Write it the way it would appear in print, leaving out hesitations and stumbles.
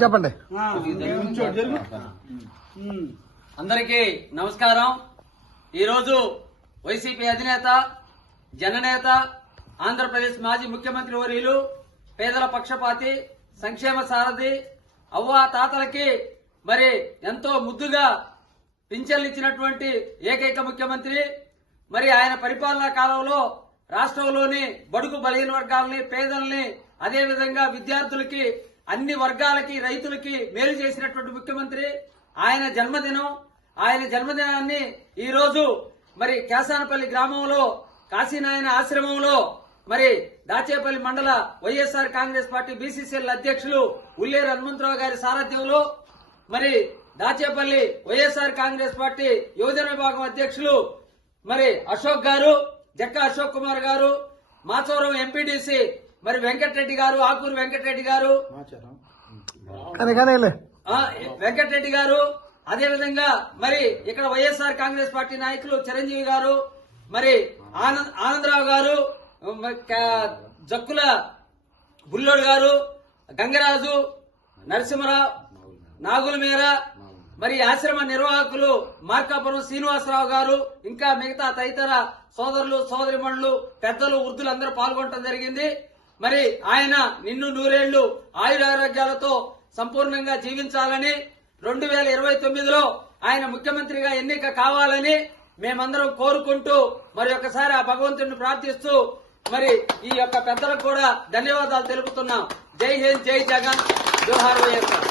చెప్పండి. అందరికీ నమస్కారం. ఈరోజు వైసీపీ అధినేత, జననేత, ఆంధ్రప్రదేశ్ మాజీ ముఖ్యమంత్రి వర్యులు, పేదల పక్షపాతి, సంక్షేమ సారథి, అవ్వా తాతలకి మరి ఎంతో ముద్దుగా పింఛన్లు ఇచ్చినటువంటి ఏకైక ముఖ్యమంత్రి, మరి ఆయన పరిపాలనా కాలంలో రాష్ట్రంలోని బడుగు బలహీన వర్గాలని, పేదల్ని, అదేవిధంగా విద్యార్థులకి, అన్ని వర్గాలకి, రైతులకి మేలు చేసినటువంటి ముఖ్యమంత్రి. ఆయన జన్మదినం, ఆయన జన్మదినాన్ని ఈ రోజు మరి కేసానపల్లి గ్రామంలో కాశీనాయన ఆశ్రమంలో మరి దాచేపల్లి మండల వైఎస్ఆర్ కాంగ్రెస్ పార్టీ బీసీసీఎల్ అధ్యక్షులు ఉల్లేరు హనుమంతరావు గారి సారథ్యంలో, మరి దాచేపల్లి వైఎస్ఆర్ కాంగ్రెస్ పార్టీ యువజన విభాగం అధ్యక్షులు మరి అశోక్ గారు, జక్కా అశోక్ కుమార్ గారు, మాచవరం ఎంపీడీసీ మరి వెంకటరెడ్డి గారు, ఆకూరు వెంకటరెడ్డి గారు, వెంకటరెడ్డి గారు, అదేవిధంగా మరి ఇక్కడ వైఎస్ఆర్ కాంగ్రెస్ పార్టీ నాయకులు చిరంజీవి గారు, మరి ఆనందరావు గారు, జక్కుల బుల్లోడు గారు, గంగరాజు, నరసింహరావు, నాగుల మేర, మరి ఆశ్రమ నిర్వాహకులు మార్కాపురం శ్రీనివాసరావు గారు, ఇంకా మిగతా తదితర సోదరులు, సోదరిమణులు, పెద్దలు, వృద్ధులందరూ పాల్గొనడం జరిగింది. మరి ఆయన నిన్ను నూరేళ్లు ఆయురారోగ్యాలతో సంపూర్ణంగా జీవించాలని, 2029లో ఆయన ముఖ్యమంత్రిగా ఎన్నిక కావాలని మేమందరం కోరుకుంటూ మరి ఒకసారి ఆ భగవంతుడిని ప్రార్థిస్తూ మరి ఈ యొక్క పెద్దలకు కూడా ధన్యవాదాలు తెలుపుతున్నాం. జై హింద్, జై జగన్, జోహార్ వైఎస్ఆర్.